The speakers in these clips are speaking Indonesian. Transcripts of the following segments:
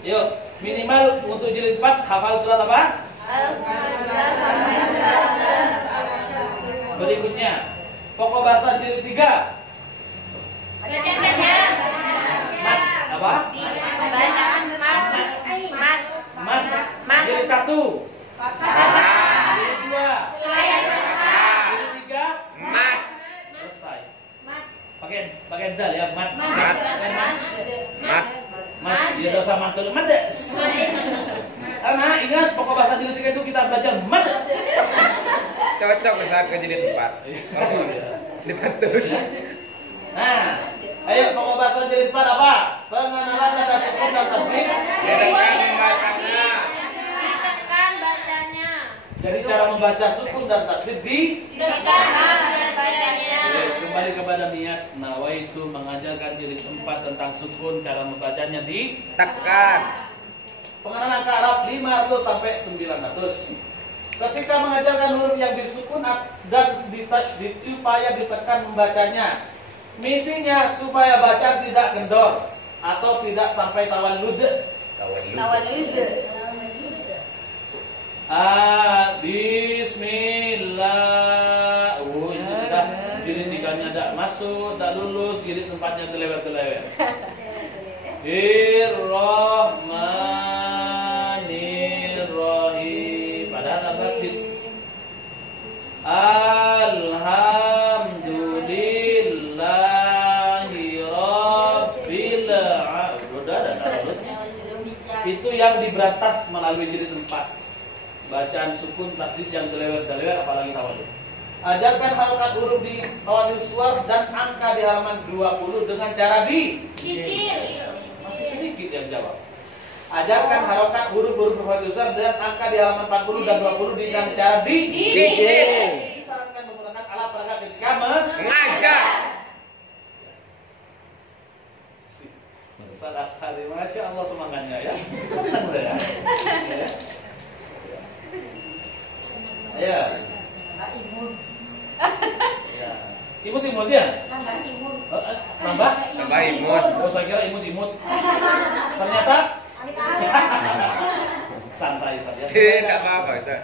Yuk, minimal untuk jilid 4 hafal surat apa? Berikutnya, pokok bahasa jilid 3. Mat apa? Mat. Jilid 1. Jilid 2. Jilid 3. Mat. Selesai. Pakai dal ya, mat. Dia dosa mantul mat. Karena ingat pokok bahasa jilid 3 itu kita belajar mat. Cocok misalnya ke jilid 4. Dibantu. Nah, ayo pokok bahasa jilid 4 apa? Pengenalan tanda sukun dan tasdid. Ditekan membacanya. Jadi cara membaca sukun dan tasdid Yes, kembali kepada niat. Nawaitu mengajarkan jilid 4 tentang sukun, cara membacanya Tekan. pengenalan ke Arab 500 sampai 900. Ketika mengajarkan huruf yang disukun dan ditasydid supaya ditekan membacanya. Misinya supaya baca tidak kendor atau tidak sampai tawallud. Bismillah. Itu sudah jilid 3-nya tidak masuk, tak lulus, jilid 4-nya terlewat. Bismillahirrahmanirrahim. Padahal apa? Alhamdulillahi rabbil alamin. Itu yang diberantas melalui jilid 4. Bacaan sukun tasdid yang terlewat apalagi tawallud. Ajarkan harokat huruf di awatil suwar dan angka di halaman 20 dengan cara dicicil. Masih sedikit yang jawab. Ajarkan harokat huruf-huruf awatil suwar dan angka di halaman 40 dan 20 dengan cara dicicil. Disarankan menggunakan alat peraga ketika mengajar. Ustaz Ashari, Masya Allah semangatnya ya. Senang ya. Ayo. Ya. Imut ya? Nambah imut. Oh, saya kira imut. Ternyata santai saja. Tidak apa-apa itu.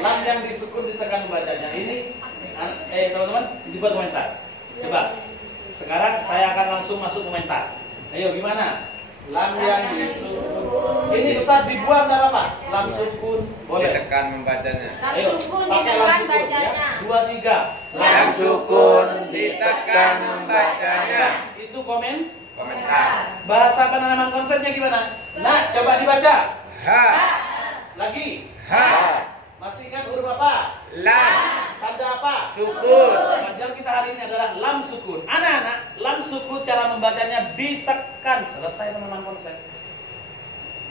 Lam yang disukun ditekan bacanya. Ini teman-teman dibuat komentar. Coba. Sekarang saya akan langsung masuk komentar. Ayo gimana? Lam yang disukun. Ini Ustaz dibuat dan apa? Lam sukun. Boleh. Ditekan membacanya. Ayo, pakai lam sukun ya. 2, 3. Lam sukun ditekan membacanya. Itu komentar. Komentar. Bahasa penanaman konsepnya gimana? Nah, coba dibaca. Ha. Lagi. Ha. Masih ingat huruf apa? Lam. Tanda apa? Sukun. Pelajaran kita hari ini adalah lam sukun. Anak-anak, lam sukun cara membacanya ditekan. Selesai penanaman konsep.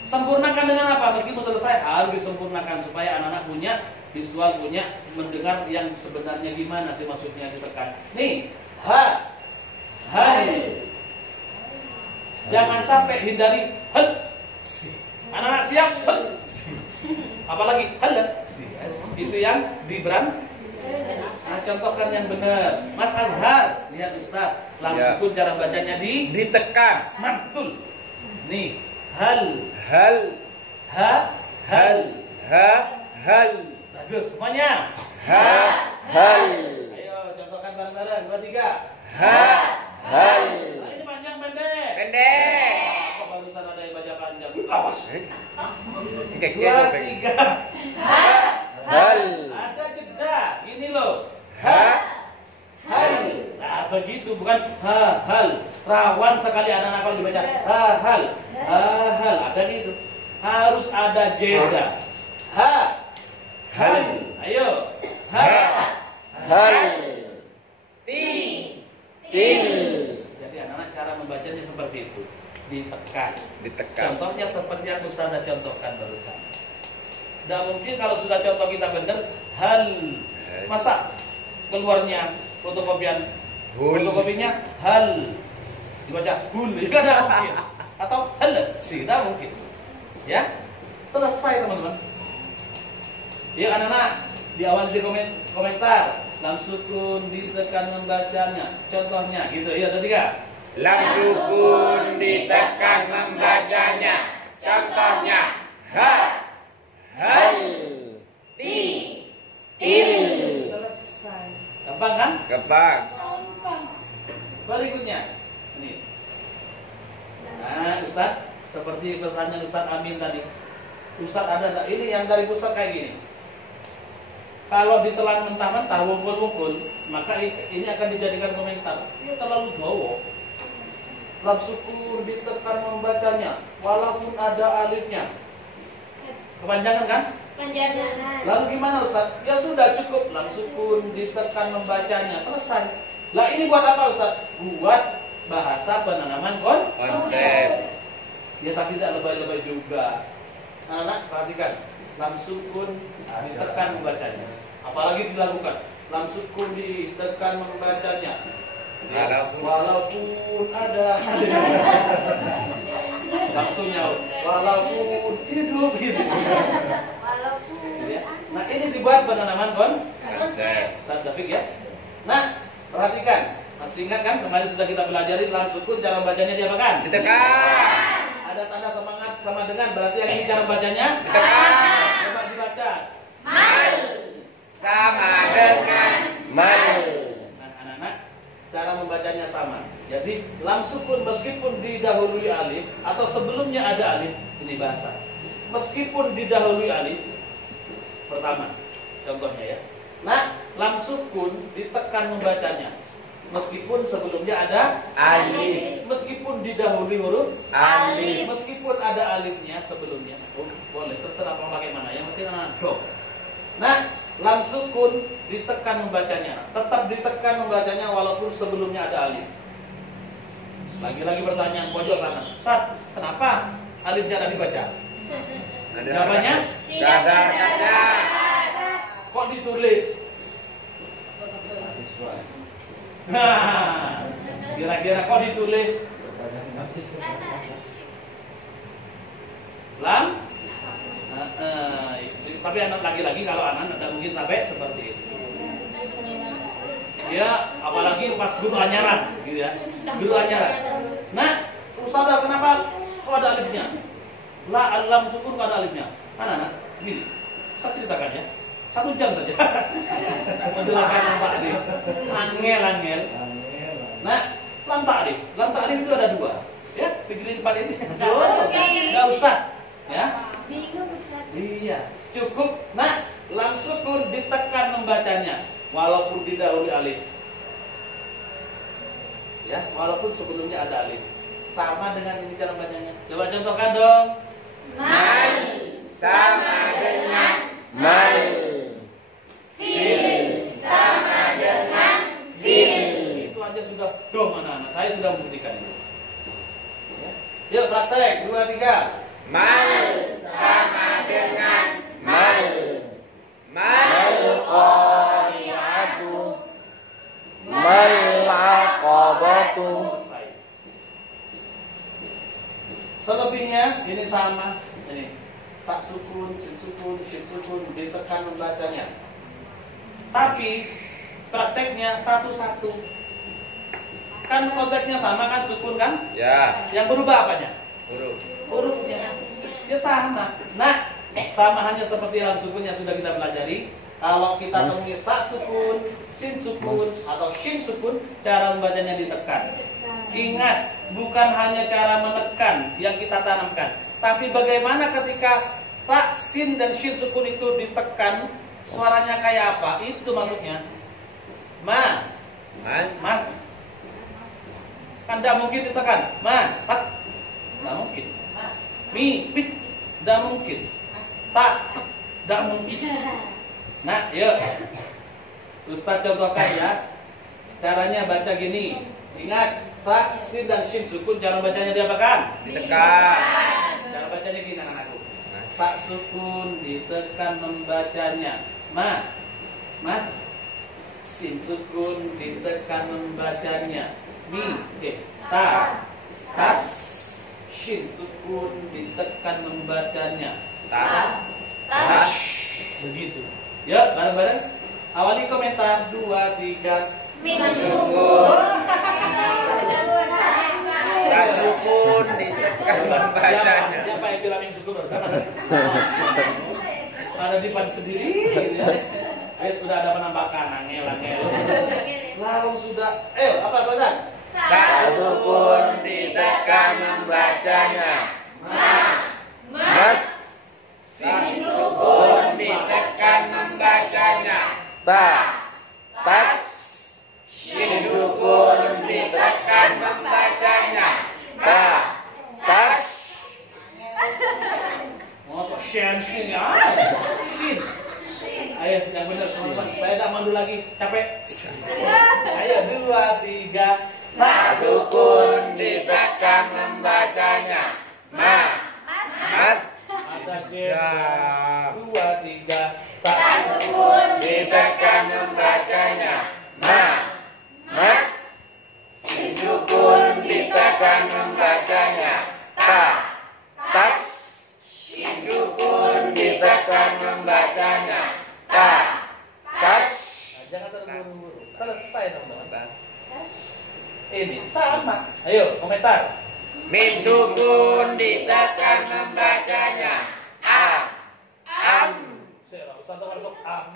Sempurnakan dengan apa? Meskipun selesai harus disempurnakan supaya anak-anak punya visual, punya mendengar yang sebenarnya gimana sih maksudnya ditekan. Nih, ha. Hai. Jangan sampai hindari hal. Anak-anak siap? Hal. Apalagi hal. Itu yang diberan. Nah, contohkan yang benar. Mas Azhar, lihat Ustaz. Langsung cara bacanya ditekan. mantul. Nih, hal. Hal. Bagus semuanya. Hal. Ayo contohkan bareng-bareng. 2, 3. Hal. Nah, ini panjang pendek. Pendek. Kok barusan ada yang baca panjang? Awas. 2, Kayak 3. Hal. Ada jeda. Ini loh. Hal. Nah, begitu bukan hal. Rawan sekali anak-anak kalau dibaca hal. Ada gitu. Harus ada jeda. Hal. Ayo. Hal. Ting. Jadi anak-anak cara membacanya seperti itu. Ditekan. Contohnya seperti yang Ustaz contohkan barusan. Tidak mungkin kalau sudah contoh kita benar hal. Masa keluarnya fotokopian fotokopinya hal dibaca hul, juga tidak mungkin. Atau hal sih tidak mungkin. Ya, selesai teman-teman. Ya anak-anak di awal di komentar lam sukun ditekan membacanya. Contohnya gitu ya, ada 3. Lam sukun ditekan membacanya. Contohnya ha, hal, ti, il. Selesai. Gampang kan? Gampang. Berikutnya. Ini. Nah, Ustaz, seperti pertanyaan Ustaz Amin tadi. Ustaz ada enggak? Ini yang dari Ustaz kayak gini. Kalau ditelan mentah-mentah, wungkul-wungkul, maka ini akan dijadikan komentar. Ini terlalu jauh. Lam sukun ditekan membacanya, walaupun ada alifnya. Kepanjangan kan? Panjangan. Lalu gimana Ustaz? Ya sudah cukup, lam sukun ditekan membacanya, selesai. Lah ini buat apa Ustaz? Buat bahasa penanaman Konsep. Ya tapi tidak lebay-lebay juga. Anak-anak perhatikan, lam sukun ditekan membacanya. Apalagi dilakukan, lam sukun ditekan membacanya. Walaupun ada langsung nyaut, walaupun hidup. Nah ini dibuat penanaman Konsep. Ustaz Dafiq ya. Nah perhatikan, masih ingat kan kemarin sudah kita pelajari lam sukun cara bacanya diapakan? Ditekan. Ada tanda semangat sama dengan, berarti yang ini cara bacanya? Ditekan. Coba dibaca. Mal. Sama dengan mal. Nah, anak-anak, cara membacanya sama. Jadi lam sukun meskipun didahului alif atau sebelumnya ada alif, ini bahasa. Meskipun didahului alif, pertama, contohnya ya. Nah, lam sukun ditekan membacanya. Meskipun sebelumnya ada Alif. meskipun didahului huruf Alif. meskipun ada alifnya sebelumnya. Oh, boleh, terserah mau pakai mana. Yang penting anak do. Nah, lam sukun ditekan membacanya. Tetap ditekan membacanya walaupun sebelumnya ada alif. Lagi-lagi pertanyaan pojok sana. Ustaz, kenapa alifnya ada dibaca? Jawabannya? Gak ada kaca. Kok ditulis? Nah, kira-kira kok ditulis lam? Tapi anak lagi-lagi kalau anak tidak mungkin sampai seperti itu. Ya, apalagi pas guru anyaran, gitu ya. Guru anyaran. Nah, Ustazah kenapa kok ada alifnya? La alam sukun kok ada alifnya? Anak-anak, gini. Saya ceritakan ya. 1 jam saja. Menjelaskan Pak Arif. Angel. Nah, lam ta'rif. Lam ta'rif itu ada 2. Ya, pikirin Pak ini. Enggak usah. Ya. Bingung Ustaz. Iya, cukup. Nah, lam sukun ditekan membacanya walaupun didahului alif. Ya, walaupun sebelumnya ada alif. Sama dengan ini cara bacanya. Coba contohkan dong. Mal. Sama dengan mal. Fil. Sama dengan fil. Itu aja sudah dong anak-anak. Saya sudah membuktikan itu. Ya. Yuk praktek 2 3. Mal sama dengan mal. Mal qari'atu. Mal aqabatu. Selesai. Selebihnya ini sama. Ini tak sukun, sin sukun, shin sukun ditekan membacanya. Tapi prakteknya satu-satu. Kan konteksnya sama kan sukun kan? Ya, Yang berubah apanya? huruf. Hurufnya. Ya sama. Nah, sama hanya seperti lam sukun yang sudah kita pelajari. Kalau kita temui tak sukun, sin sukun atau shin sukun, cara membacanya ditekan. Ingat, bukan hanya cara menekan yang kita tanamkan, tapi bagaimana ketika tak, sin dan shin sukun itu ditekan, suaranya kayak apa? Itu maksudnya. Ma, kan tidak mungkin ditekan. Ma, tak, tidak mungkin. Mi, bis, tidak mungkin. Tak, tidak mungkin. Nah, yuk. Ustaz contohkan ya. Caranya baca gini. Ingat, ta, sin dan shin sukun cara bacanya diapakan? Ditekan. Cara bacanya gini anak-anakku. Ta sukun ditekan membacanya. Ma, sin sukun ditekan membacanya. Tas, shin sukun ditekan membacanya. Tas. Begitu. Ya, bareng-bareng. Awali komentar 2 3. Min sukun. Tak sukun ditekan membacanya. Siapa yang bila ming syukur bersama. Ada di pan sendiri ya. Sudah ada penambahan angel. Lalu sudah apa Pak? Tak sukun ditekan membacanya. Mas. Sin sukun ditekan membacanya. Tas. Sin sukun ditekan membacanya. Tas. Masuk shin ya. Shin. Ayo yang benar teman-teman. Saya tak mandu lagi, capek. Ayo 2, 3. Tak sukun ditekan membacanya. Mas. Ada jam. 2, 3. Tak sukun ditekan membacanya. Mas. Sin sukun ditekan membacanya. Tas. Sin sukun ditekan membacanya. Tas. Jangan terburu-buru. Selesai teman-teman. Ini sama. Ayo komentar. Min sukun ditekan membacanya. Satu masuk am.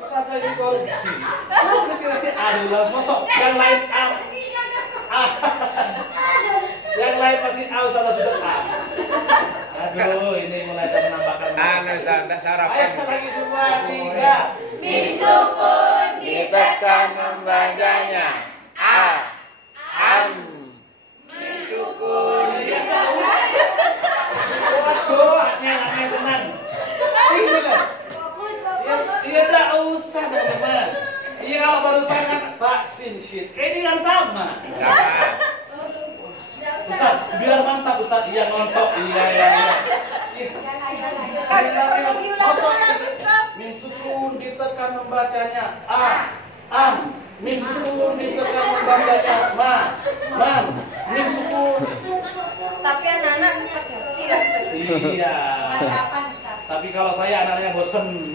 Satu ini koreksi. Koreksi ada langsung masuk. Yang lain am. Yang lain masih am sama sudah am. Aduh, ini mulai ada menambahkan. Tak sarapan. Ayo lagi 2, 3. Min sukun Ditekan membacanya. Min sukun Waduh, aneh tenang. Ini lah. Iya tak usah teman-teman. Iya kalau barusan kan vaksin shit. Ini kan sama. Ustaz, biar mantap Ustaz. Iya ngontok. Iya. Min sukun ditekan membacanya. Min sukun ditekan membacanya. Min sukun. Tapi anak-anak tidak Iya. Tapi kalau saya anaknya bosen.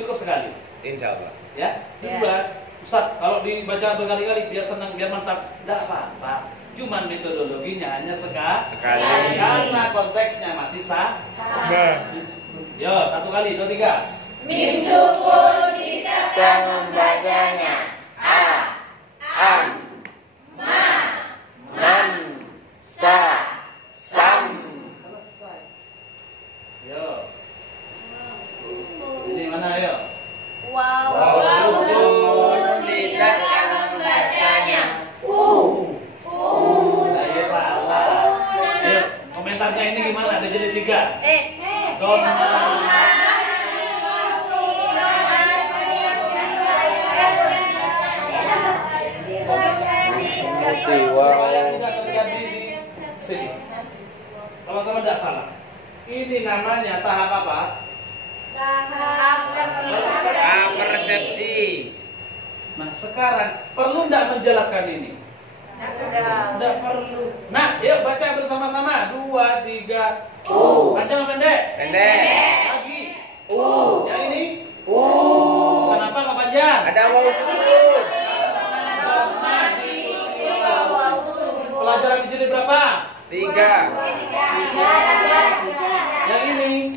Cukup sekali. Insya Allah. Ya. Kedua, Ustaz, kalau dibaca berkali-kali biar senang, biar mantap, tidak apa-apa. Cuman metodologinya hanya sekali. Karena konteksnya masih Yo, 1 kali, 2, 3. Min sukun ditekan membacanya. Sam. Selesai. Yo. Ini mana yo? Wow. Sukun ditekan membacanya. Saya salah. Ayo, komentarnya ini gimana? Ada jadi 3. Supaya tidak terjadi di sini. Teman-teman tidak salah. Ini namanya tahap apa? Persepsi. Nah sekarang perlu tidak menjelaskan ini? Tidak perlu. Nah, yuk baca bersama-sama. 2, 3. Panjang apa pendek? Pendek. Lagi. Yang ini? Kenapa nggak panjang? Ada waw sukun. Pelajaran di jilid berapa? 3. Yang ini?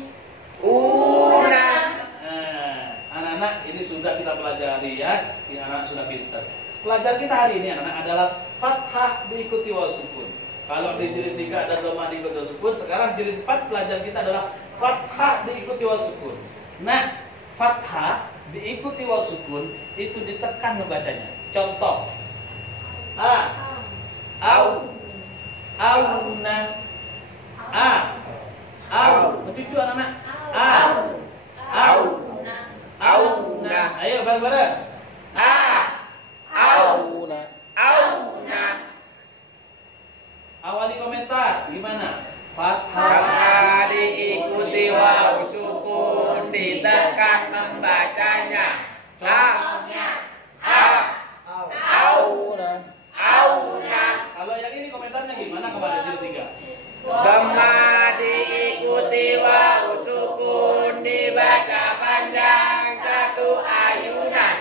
Anak-anak ini sudah kita pelajari ya. Ini anak sudah pintar. Pelajaran kita hari ini anak-anak adalah fathah diikuti waw sukun. Kalau di jilid 3 ada dhamma diikuti waw sukun, sekarang jilid 4 pelajaran kita adalah fathah diikuti waw sukun. Nah, fathah diikuti waw sukun itu ditekan membacanya. Contoh. Auna. Mencucu anak-anak. Auna. Ayo bareng-bareng. Auna. Awali komentar gimana? Fathah diikuti waw sukun ditekan membacanya. Auna. Kalau yang ini komentarnya gimana kepada jilid 3? Dhamma diikuti waw sukun dibaca panjang 1 ayunan.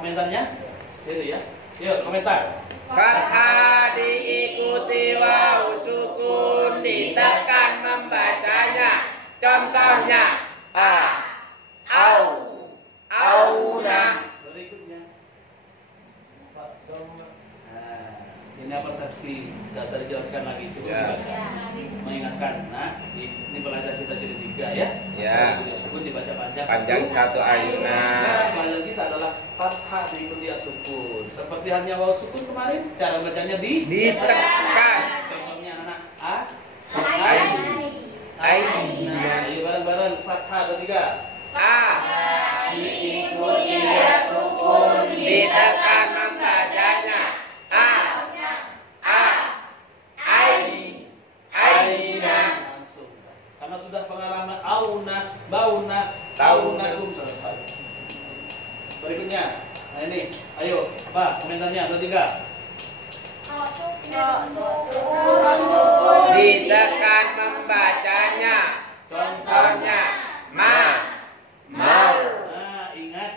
komentarnya? Itu ya. Yuk, komentar. Fathah diikuti waw sukun ditekan membacanya. Contohnya au, auna. Berikutnya. Ini persepsi dasar dijelaskan lagi itu Ya. mengingatkan. Nah, ini pelajaran kita jadi 3 ya. Ya. Sukun dibaca panjang. Panjang satu ayunan. Sekarang pelajaran kita adalah fathah diikuti sukun. Seperti hanya waw sukun kemarin, cara bacanya Ditekan. Contohnya anak Aina. Ayo bareng-bareng fathah bertiga. Diikuti sukun Ditekan membacanya. Aina. Langsung. Karena sudah pengalaman auna, bauna, taunakum selesai. Berikutnya. Nah ini, ayo, apa komentarnya? Bertiga. Ditekan membacanya. Contohnya mau. Nah, ingat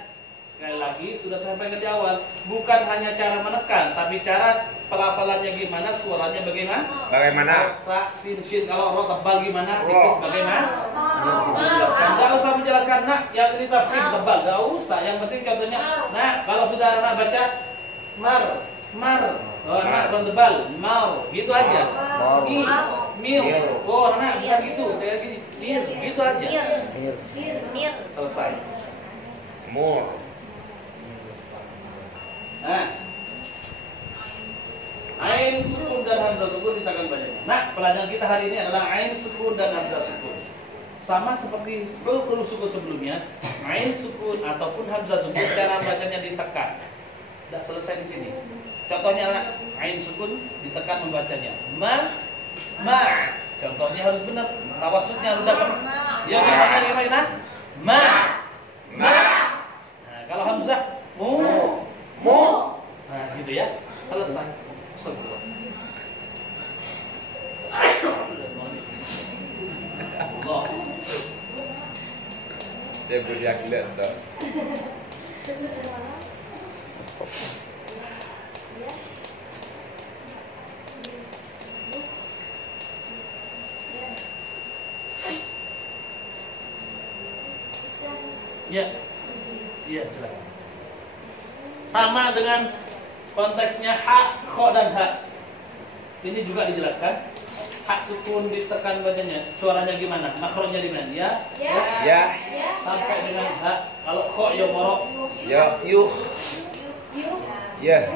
sekali lagi sudah sampaikan di awal, bukan hanya cara menekan, tapi cara pelafalannya gimana, suaranya bagaimana? Bagaimana? Ra, sin, shin. Kalau ro tebal gimana? Tipis bagaimana? Nggak usah menjelaskan nak, yang ini tafsir tebal, nggak usah. Yang penting contohnya, nah kalau sudah anak baca mar, oh anak tebal, mau, gitu aja. Mil, oh anak bukan gitu, kayak gini, gitu aja. Selesai. Mur. Nah, ain sukun dan hamzah sukun ditekan bacanya. Nah, pelajaran kita hari ini adalah ain sukun dan hamzah sukun. Sama seperti huruf sukun sebelumnya, ain sukun ataupun hamzah sukun cara bacanya ditekan. Tidak selesai di sini. Contohnya anak ain sukun ditekan membacanya. Ma. Contohnya harus benar. Tawasudnya harus dapat. Ya gimana? Ma. Nah, kalau hamzah mu. Nah, gitu ya. Selesai. Semua. Allah. Saya beri akhirat tuh. Ya. Iya, silakan. Sama dengan konteksnya ha, kho dan ha. Ini juga dijelaskan. Ha sukun ditekan badannya, suaranya gimana? Makhrajnya di mana? Ya. Sampai dengan ha. Kalau kho ya morok. Ya, yuh. Ya.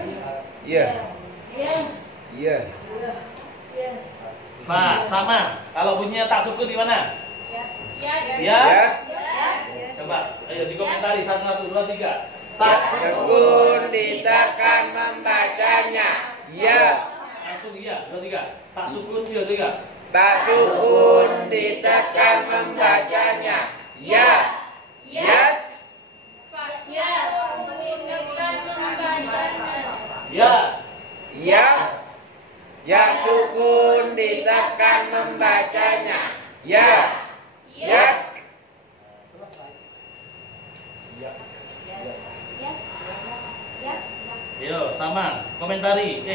Nah, sama. Kalau bunyinya tak sukun gimana? Ya. Coba, ayo dikomentari 1, 2, 3. Tak Sukun ditekan membacanya. Ya. langsung iya, 2, 3. Tak sukun 3, 3. Tak sukun ditekan membacanya. Ya. Ya sukun ditekan membacanya. Ya. Selesai. Yo, sama. Komentari.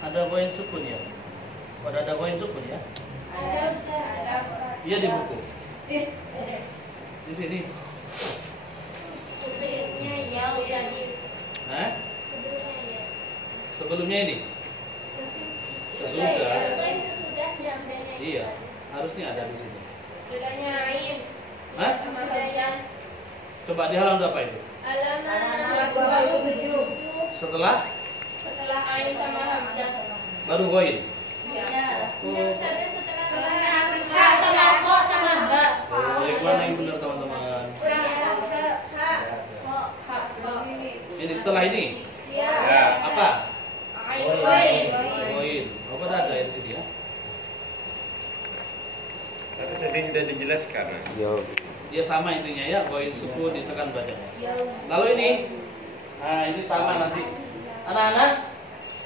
Ada koin sukun ya? Ada koin sukun ya? Iya di buku. Di sini. Hah? Sebelumnya ini? Sesudah. Iya, harusnya ada di sini. Sudahnya ain. Hah? Sudahnya Coba di halaman berapa itu? halaman 27. Setelah Ain sama hamzah. baru koin. Ya. Setelahnya ha sama kho sama ba. Oh, yang mana yang benar teman-teman? Ini setelah ini. Ya. Apa? Koin. Koin. Oh, ada ya di sini ya? Tapi tadi sudah dijelaskan. Ya sama intinya ya, koin sukun ditekan bacanya. Lalu ini, nah ini sama nanti. Anak-anak,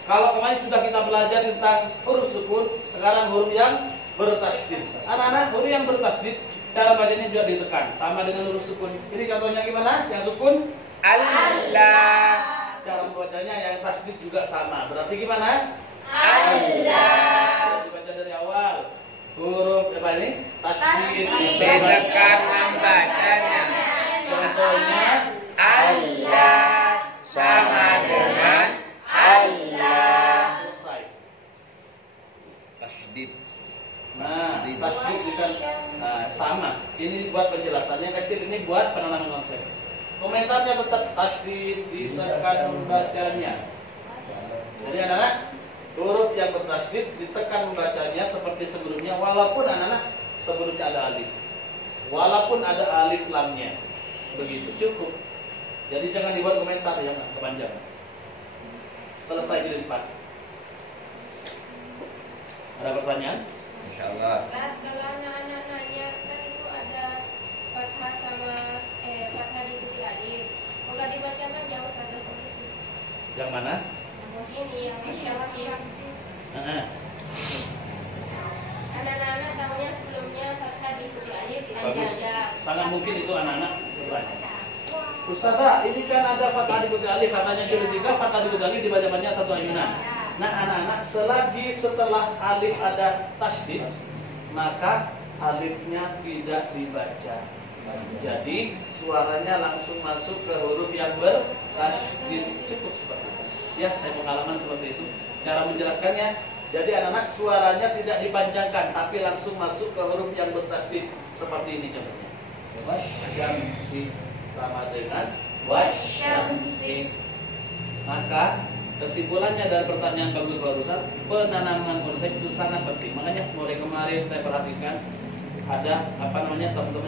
kalau kemarin sudah kita belajar tentang huruf sukun, sekarang huruf yang bertasydid. Anak-anak, huruf yang bertasydid cara bacanya juga ditekan, sama dengan huruf sukun. Ini contohnya gimana? Yang sukun? Allah. Cara membacanya yang tasdid juga sama. Berarti gimana? Allah. Dibaca dari awal. Huruf apa ini? Tasdid. Ditekan membacanya. Contohnya Allah sama dengan Allah. selesai. Tasdid. Nah, tasdid bukan sama. Ini buat penjelasannya kecil, ini buat penanaman konsep. Komentarnya tetap tasdid ditekan membacanya. Jadi anak-anak, huruf yang bertasdid ditekan membacanya seperti sebelumnya, walaupun anak-anak sebelumnya ada alif, walaupun ada alif lamnya, begitu cukup. Jadi jangan dibuat komentar yang kepanjangan. Selesai di depan. Ada pertanyaan? Insyaallah. Kalau anak-anak nanya kan itu ada fathah sama fathah diikuti alif. Enggak dibaca panjang kagak begitu. Yang mana? Ini yang syamsi. Anak-anak tahunya sebelumnya fathah diikuti alif Bagus. dipanjang. Sangat mungkin itu anak-anak bertanya. Ustazah, ini kan ada fathah diikuti alif, katanya jilid 3 fathah diikuti alif dibaca-bacanya satu ayunan. Nah anak-anak, selagi setelah alif ada tasdid, maka alifnya tidak dibaca. Jadi suaranya langsung masuk ke huruf yang bertasdid. Cukup seperti itu. Ya, saya pengalaman seperti itu. Cara menjelaskannya, jadi anak-anak suaranya tidak dipanjangkan, tapi langsung masuk ke huruf yang bertasdid. Seperti ini contohnya. Wasyamsi sama dengan wasyamsi. Maka kesimpulannya dari pertanyaan bagus barusan, penanaman konsep itu sangat penting. Makanya mulai kemarin saya perhatikan ada teman-teman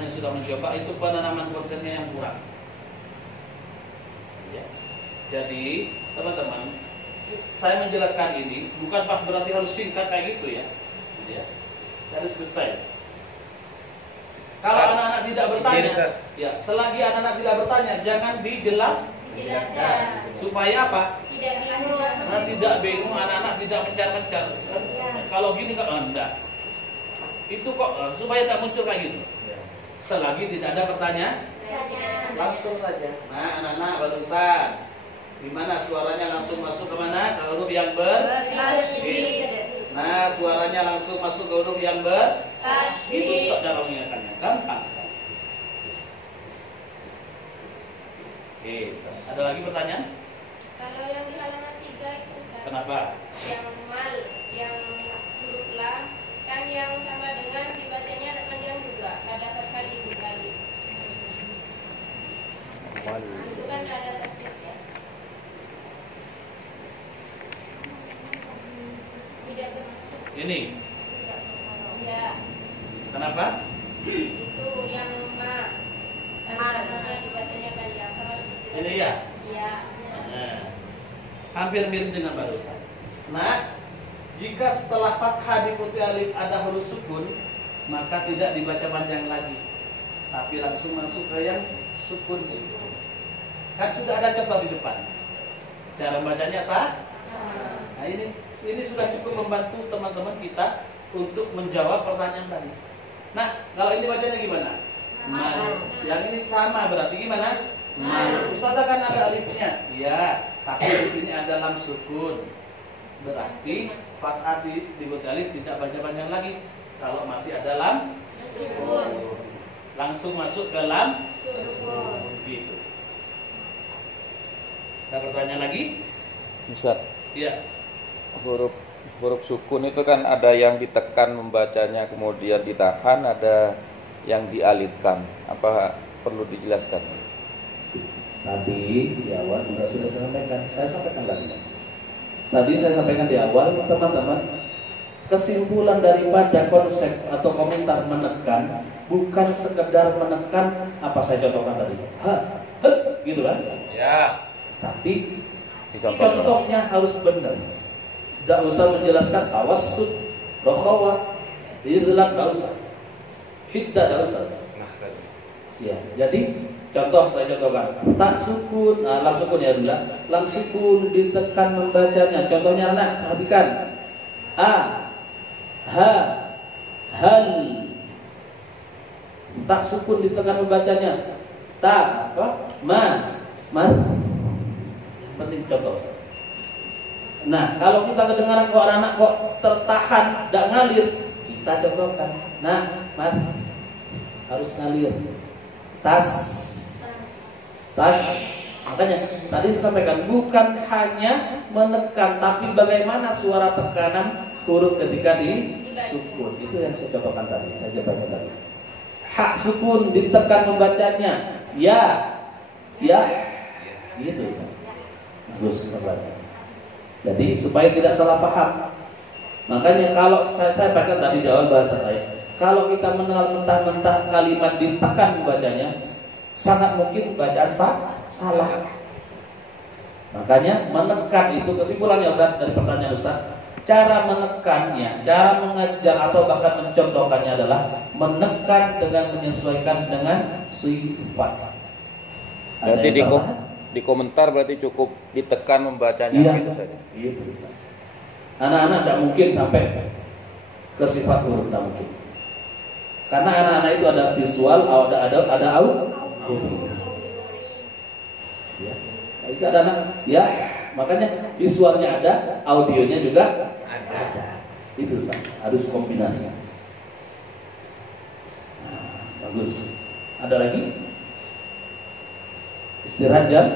yang sudah mencoba, itu penanaman konsepnya yang kurang. Ya. Jadi teman-teman, saya menjelaskan ini bukan pas berarti harus singkat kayak gitu ya. Ya. Harus detail. Kalau anak-anak tidak bertanya, ya selagi anak-anak tidak bertanya, jangan dijelaskan. Supaya apa? Tidak bingung, anak-anak tidak mencar-mencar. Kalau gini kok enggak. Itu kok supaya tak muncul kayak gitu. Selagi tidak ada pertanyaan, langsung saja. Nah, anak-anak barusan, gimana suaranya langsung masuk ke mana? Ke huruf yang bertasdid. Nah, suaranya langsung masuk ke huruf yang bertasdid. Itu kok cara mengingatkannya, gampang sekali. Oke, ada lagi pertanyaan? Kalau yang di halaman 3 itu kan, Kenapa? yang mal, yang huruf lam, kan yang sama dengan dibacanya ada panjang juga, ada fathah diikuti alif. Itu kan ada tasdidnya. Tidak bermaksud. Ini, Ya, kenapa? itu yang ma. Namanya dibacanya panjang. Kalau Ini ya? Iya. Nah, hampir mirip dengan barusan. Nah, jika setelah fathah diikuti alif ada huruf sukun, maka tidak dibaca panjang lagi, tapi langsung masuk ke yang sukun. Kan sudah ada contoh di depan. Cara bacanya sah. Nah, ini sudah cukup membantu teman-teman kita untuk menjawab pertanyaan tadi. Nah, kalau ini bacanya gimana? Mal. Yang ini sama berarti gimana? Mal. Ustazah kan ada alifnya. Ya, tapi di sini ada lam sukun. Berarti fathah diikuti alif tidak baca panjang lagi. Kalau masih ada lam Sukun. langsung masuk ke lam Sukun. gitu. Ada pertanyaan lagi? Ustaz, Iya. huruf sukun itu kan ada yang ditekan membacanya kemudian ditahan, ada yang dialifkan. Apa perlu dijelaskan? Tadi di awal juga sudah saya sampaikan lagi. Tadi saya sampaikan di awal, teman-teman, kesimpulan daripada konsep atau komentar menekan bukan sekedar menekan apa saya contohkan tadi, gitu kan? Ya. Tapi Dicontohkan. contohnya harus benar. Tidak usah menjelaskan tawassut, rokhawah, idlaq, tidak usah. Fitdah, tidak usah. Ya, jadi contoh saya contohkan. Tak sukun, lam sukun ya dulu. Lam sukun ditekan membacanya. Contohnya anak, perhatikan. A, ha, hal. Tak sukun ditekan membacanya. Ta, apa? Mas, penting contoh. Nah, kalau kita kedengaran kok anak kok tertahan, tidak ngalir, kita contohkan. Nah, Mas, harus ngalir. Tas. Makanya tadi saya sampaikan bukan hanya menekan, tapi bagaimana suara tekanan huruf ketika di sukun. Itu yang saya contohkan tadi, saya jabarkan tadi. Hak sukun ditekan membacanya, ya, gitu. Terus membaca. Jadi supaya tidak salah paham. Makanya kalau saya baca tadi di awal bahasa saya, kalau kita mengenal mentah-mentah kalimat ditekan membacanya, sangat mungkin bacaan salah. Makanya menekan itu kesimpulannya Ustaz dari pertanyaan Ustaz. Cara menekannya, cara mengajar atau bahkan mencontohkannya adalah menekan dengan menyesuaikan dengan sifat. Berarti di komentar berarti cukup ditekan membacanya gitu saja. Iya, bisa. Anak-anak tidak mungkin sampai ke sifat huruf, tidak mungkin. Karena anak-anak itu ada visual, ada audio. Ya, itu ada anak. Ya, makanya visualnya ada, audionya juga ada. Itu harus kombinasi. Nah, bagus. Ada lagi? Istirahat jam?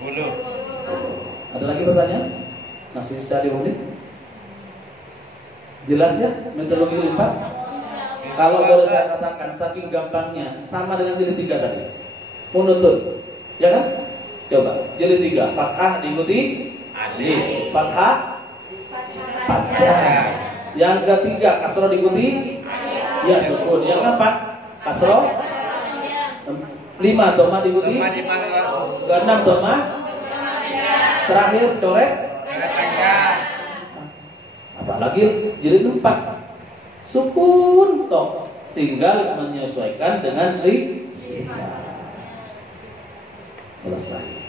Belum. Ada lagi pertanyaan? Masih bisa diulik? Jelas ya metodologi lipat? Kalau boleh saya katakan saking gampangnya sama dengan jilid 3 tadi. Monoton, ya kan? Coba jilid 3, fathah diikuti alif, fathah fathah. Yang ketiga kasroh diikuti ya sukun. Yang keempat kasroh 5 doma diikuti, ke-6 doma, terakhir coret. Apalagi jilid 4 sukun toh, tinggal menyesuaikan dengan sifat. Selesai.